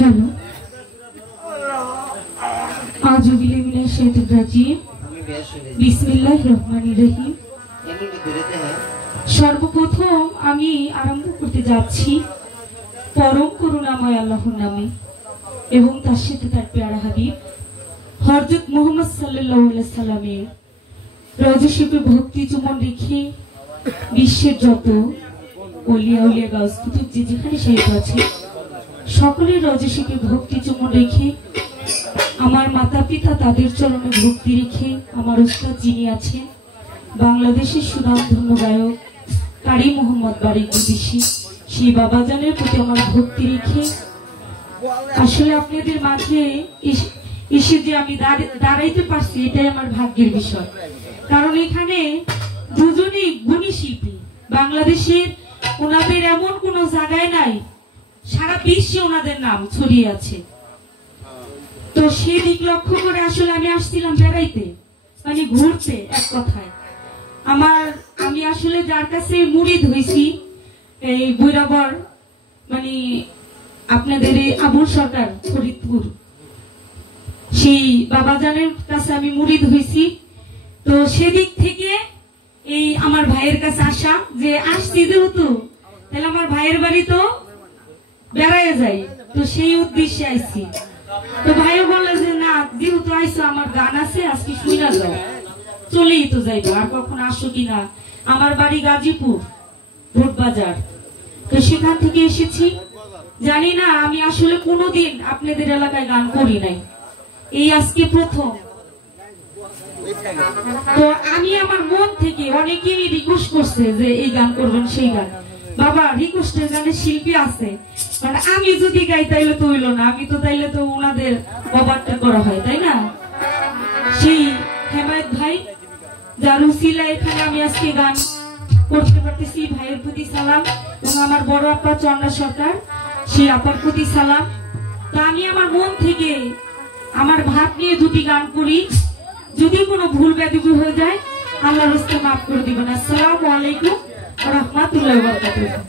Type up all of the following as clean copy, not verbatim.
Hello बिस्मिल्लाहिर्रहमानिर्रहीम। सर्वप्रथम आमी आरम्भ करते जाচ্ছি परम करुणामय आल्लाहर नामे एवं तार साथे तार प्यारा हाबिब हजरत मुहम्मद सल्लल्लाहु अलैहि साल्लामेर रওজা শরীফে भक्ति चुम्बन रेखे विश्वेर যত औलिया औलिया गाउस कुतुब जे जेखाने शहीद आछे सकलेर रওজা শরীফে भक्ति चुम्बन रेखे आमार माता पिता तादेर चरणे भक्ति रेखे आमार उस्ताद जिनि आछेन बांग्लादेशेर सुनामधन्य गायक कारी मोहम्मद बारिक विदेशी সেই বাবাজানের প্রতি আমার ভক্তি রেখে আসলে আপনাদের মাঝে এসে যে আমি দাঁড়াইতে পারছি এটাই আমার ভাগ্যের বিষয়। কারণ এখানে দুজনই গুণী শিল্পী, বাংলাদেশের ওনাদের এমন কোনো জায়গায় নাই, সারা বিশ্বে ওনাদের নাম ছড়িয়ে আছে। তো সেই দিক লক্ষ্য করে আসলে আমি আসছিলাম বেড়াইতে, মানে ঘুরতে। এক কথায় আমি আসলে যার কাছে মুরিদ হইছি এই বৈরাবর মানে আপনাদের এই আবুল সরকার ফরিদপুর, সেই বাবাজানের কাছে আমি মুরিদ হইছি। তো সেদিক থেকে এই আমার ভাইয়ের কাছে আসা, যে আসছি যেহেতু তাহলে আমার ভাইয়ের বাড়ি তো বেড়ায় যাই, তো সেই উদ্দেশ্যে আইছি। তো ভাইও বলে যে না, যেহেতু আইসো আমার গান আছে আজকে শুইনা যাও, চলেই তো যাইবো, আর কখন আসো কিনা। আমার বাড়ি গাজীপুর ভোটবাজার, তো সেখান থেকে এসেছি। জানি না আমি আসলে কোনোদিন আপনাদের এলাকায় গান করি নাই, এই আজকে প্রথম। তো আমি আমার মন থেকে, অনেকেই রিকোয়েস্ট করছে যে এই গান করবেন সেই গান, বাবা রিকোয়েস্টের গানের শিল্পী আছে, মানে আমি যদি গাই তাইলে তো হইলো না, আমি তো তাইলে তো ওনাদের অবাকটা করা হয়, তাই না। সেই হেমায়েত ভাই যার উসিলা এখানে আমি আজকে গান করতে পারতেছি, ভাইয়ের প্রতি সালাম। এবং আমার বড় আপা চন্দ্রা সরকার, সেই আপার প্রতি সালাম। তো আমি আমার মন থেকে আমার ভাব নিয়ে দুটি গান করি, যদি কোনো ভুল ব্যাধি হয়ে যায় আল্লাহর রাস্তে মাফ করে দিবেন। আসসালামু আলাইকুম ওয়া রাহমাতুল্লাহি ওয়া বারাকাতুহু।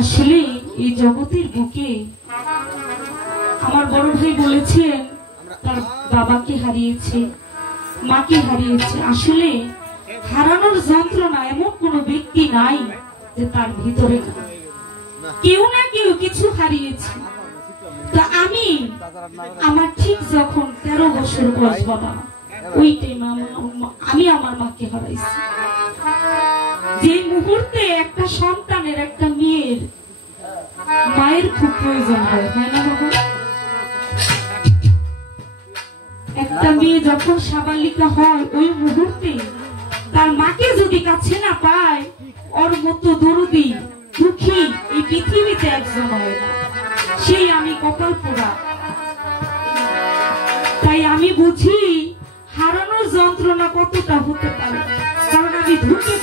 আসলে এই জগতের বুকে আমার বড় ভাই বলেছেন তার বাবাকে হারিয়েছে, মাকে হারিয়েছে। আসলে হারানোর যন্ত্রণা এমন কোন ব্যক্তি নাই যে তার ভিতরে কেউ না কেউ কিছু হারিয়েছে। তা আমি আমার ঠিক যখন 13 বছর বয়স, বাবা ওই টাইমে আমি আমার মাকে হারাইছি। যে মুহূর্তে একটা সন্তানের, একটা মেয়ের মায়ের খুব প্রয়োজন হয়, হয় না বাবা। একটা মেয়ে যখন সাবালিকা হয় ওই মুহূর্তে তার মাকে যদি কাছে না পায়, ওর মতো দরদি দুঃখী এই পৃথিবীতে একজন হয় না। সেই আমি কপাল পোড়া। তাই আমি বুঝি হারানোর যন্ত্রণা কতটা হতে পারে, কারণ আমি ধুকে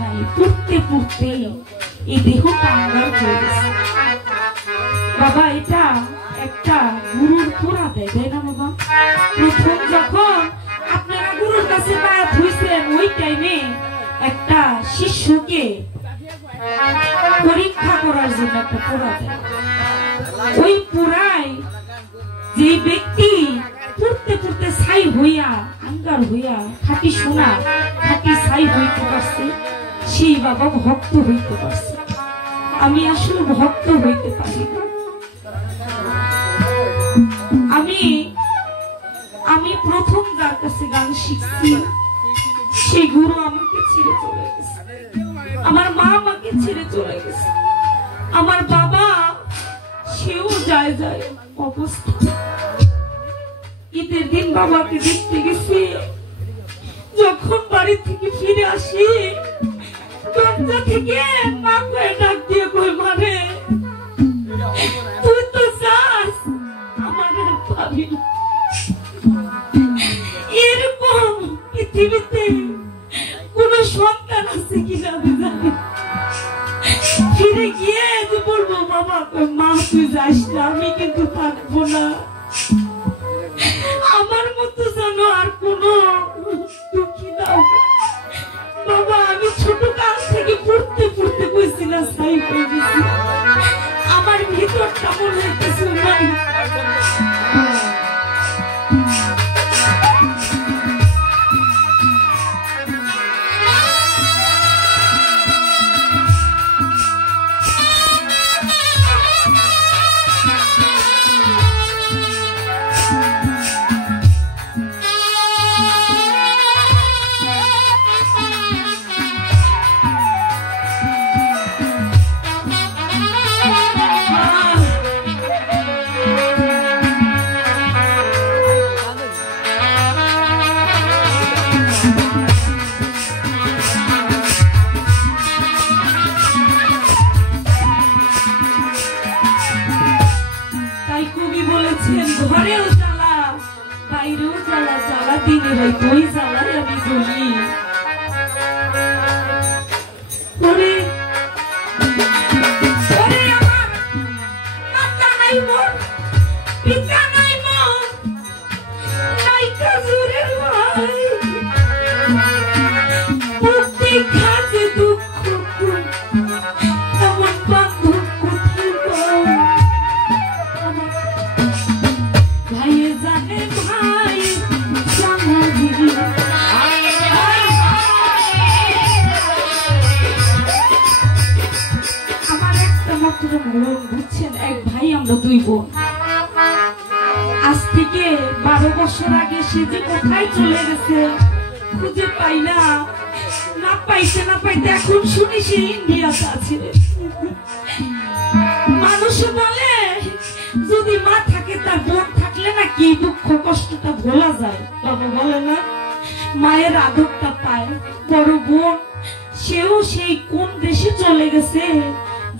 নাই, পুড়তে পুড়তে এই দেহটা আঙ্গার হয়ে গেছে। বাবা এটা একটা গুরুর পোড়া দেয়, তাই না বাবা? প্রথম যখন আপনারা গুরুর কাছে বায়াত হইছেন ওই টাইমে একটা শিষ্যকে পরীক্ষা করার জন্য একটা পোড়া দেয়। ওই পোড়ায় যে ব্যক্তি পুড়তে পুড়তে ছাই হইয়া আঙ্গার হইয়া খাঁটি সোনা খাঁটি ছাই হইতে পারছে, সেই বাবা ভক্ত হইতে পারছে। আমি আসলে ভক্ত হইতে পারি না। আমি প্রথম যার কাছে গান শিখছি সেই গুরু আমাকে ছেড়ে চলে গেছে, আমার মা আমাকে ছেড়ে চলে গেছে, আমার বাবা সেও যায় যায় অবস্থা। ঈদের দিন বাবাকে দেখতে গেছি, যখন বাড়ি থেকে ফিরে আসি দরজা থেকে মা কয়ে ডাক দিয়ে কই মানে তুই তো যাস আমাদের পাবি। এরকম পৃথিবীতে কোন সন্তান আছে কিনা আমি জানি। ফিরে গিয়ে যে বলবো বাবা মা তুই যাস না, আমি কিন্তু থাকবো না। আমার মতো যেন আর কোন দুঃখী দাও বাবা। আমি ছোট কাল থেকে পড়তে পড়তে কইছিলাম সাই হয়ে গেছি, আমার ভিতরটা মনে হইতেছে নাই। ঘরেও জ্বালা বাইরেও জ্বালা, জ্বালা দিনে রাত ওই জ্বালায় আমি জ্বলি। আমার মাতা নাই মোর, পিতা নাই মোর, নাই কাজুরের ভাই, প্রতি কাজে দুঃখ আমার বান্ধব কোথায় ভাই জানে ভাই জানা দিদি। আমার একটা মাত্র বোন, বুঝছেন, এক ভাই আমরা দুই বোন। আজ থেকে 12 বছর আগে সে যে কোথায় চলে গেছে খুঁজে পাই না, না পাইতে না পাইতে এখন শুনি সে ইন্ডিয়াতে আছে। মানুষ বলে যদি মা থাকে তার বোন থাকলে না কি দুঃখ কষ্টটা ভোলা যায়। বাবা বলে না মায়ের আদরটা পায়। বড় বোন সেও সেই কোন দেশে চলে গেছে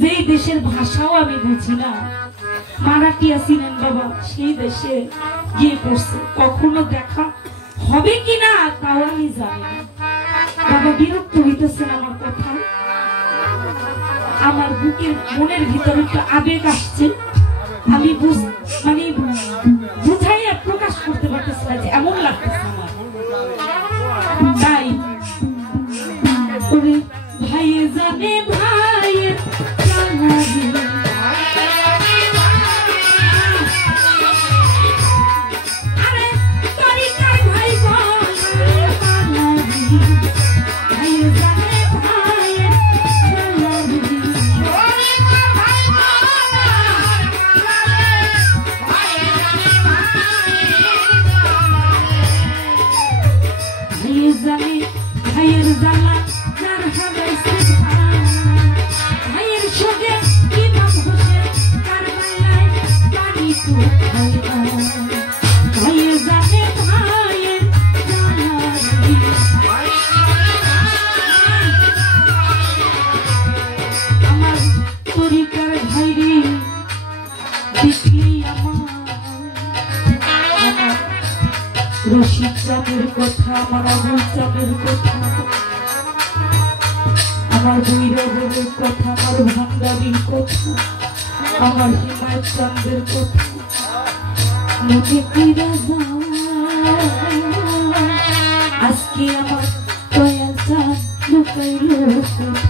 যেই দেশের ভাষাও আমি বুঝি না, মারাঠিয়া ছিলেন বাবা, সেই দেশে গিয়ে পড়ছে। কখনো দেখা হবে কিনা তাও আমি জানি না। বাবা বিরক্ত হইতেছেন আমার কথা, আমার বুকের মনের ভিতরে একটা আবেগ আসছে, আমি মানে বুঝাইয়া প্রকাশ করতে পারতেছি না যে এমন লাগতেছে আমার। তাই ভাই জানে ভাই আরে তরিকায় ভাই ভাই জানে ভাই ভাইয়ের জ্বালা যার হারাইছে আমার বৈরবের কথা, আমার ভান্ডারির কথা, আমার হিমায়ত চাঁদের কথা মনে কইরা যাও। আজকে আমার দয়াল চাঁদ লুকাইল কোথায়?